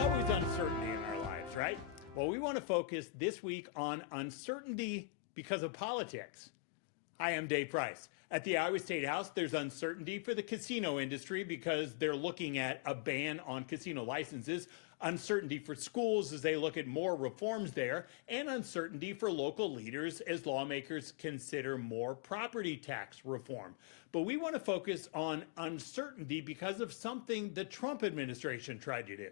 always uncertainty in our lives, right? Well, we want to focus this week on uncertainty because of politics. Hi, I'm Dave Price. At the Iowa State House, there's uncertainty for the casino industry because they're looking at a ban on casino licenses, uncertainty for schools as they look at more reforms there, and uncertainty for local leaders as lawmakers consider more property tax reform. But we want to focus on uncertainty because of something the Trump administration tried to do.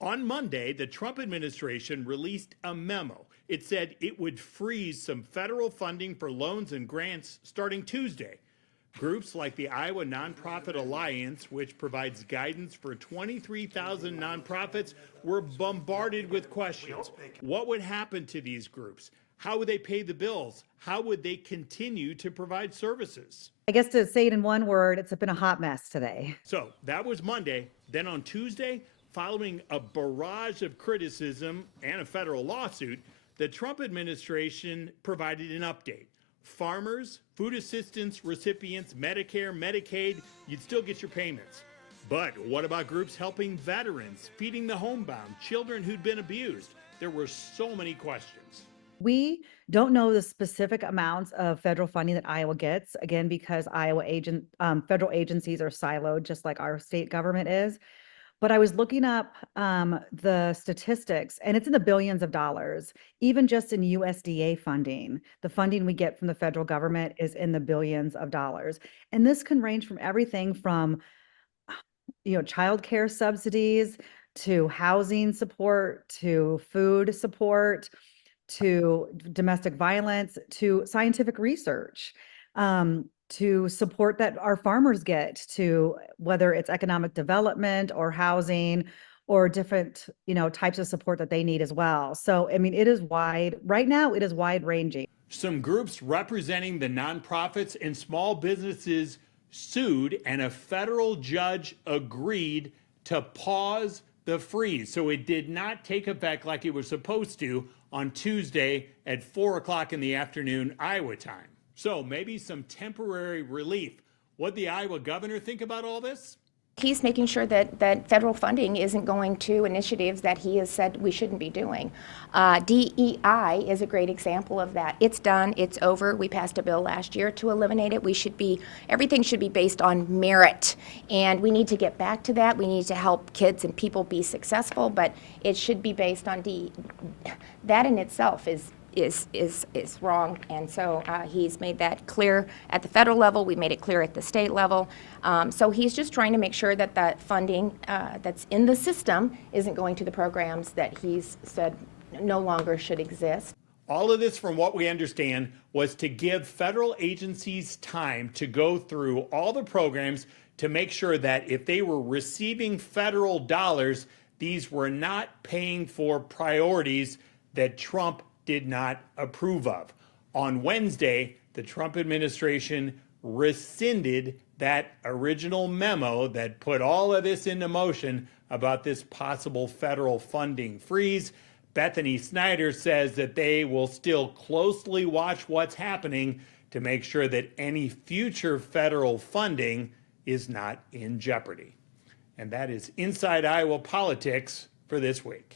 On Monday, the Trump administration released a memo. It said it would freeze some federal funding for loans and grants starting Tuesday. Groups like the Iowa Nonprofit Alliance, which provides guidance for 23,000 nonprofits, were bombarded with questions. What would happen to these groups? How would they pay the bills? How would they continue to provide services? I guess to say it in one word, it's been a hot mess today. So that was Monday. Then on Tuesday, following a barrage of criticism and a federal lawsuit, the Trump administration provided an update. Farmers, food assistance recipients, Medicare, Medicaid, you'd still get your payments. But what about groups helping veterans, feeding the homebound, children who'd been abused? There were so many questions. We don't know the specific amounts of federal funding that Iowa gets, again, because federal agencies are siloed, just like our state government is. But I was looking up the statistics, and it's in the billions of dollars, even just in USDA funding. The funding we get from the federal government is in the billions of dollars. And this can range from everything from, childcare subsidies to housing support, to food support, to domestic violence, to scientific research. To support that our farmers get, to whether it's economic development or housing or different, types of support that they need as well. So, it is wide. Right now, it is wide ranging. Some groups representing the nonprofits and small businesses sued, and a federal judge agreed to pause the freeze. So it did not take effect like it was supposed to on Tuesday at 4 o'clock in the afternoon, Iowa time. So maybe some temporary relief. What'd the Iowa governor think about all this? He's making sure that federal funding isn't going to initiatives that he has said we shouldn't be doing. DEI is a great example of that. It's done, it's over. We passed a bill last year to eliminate it. Everything should be based on merit. And we need to get back to that. We need to help kids and people be successful, but it should be based on that in itself is wrong, and so he's made that clear at the federal level. We made it clear at the state level. So he's just trying to make sure that that funding that's in the system isn't going to the programs that he's said no longer should exist. All of this, from what we understand, was to give federal agencies time to go through all the programs to make sure that if they were receiving federal dollars, these were not paying for priorities that Trump did not approve of. On Wednesday, the Trump administration rescinded that original memo that put all of this into motion about this possible federal funding freeze. Bethany Snyder says that they will still closely watch what's happening to make sure that any future federal funding is not in jeopardy. And that is Inside Iowa Politics for this week.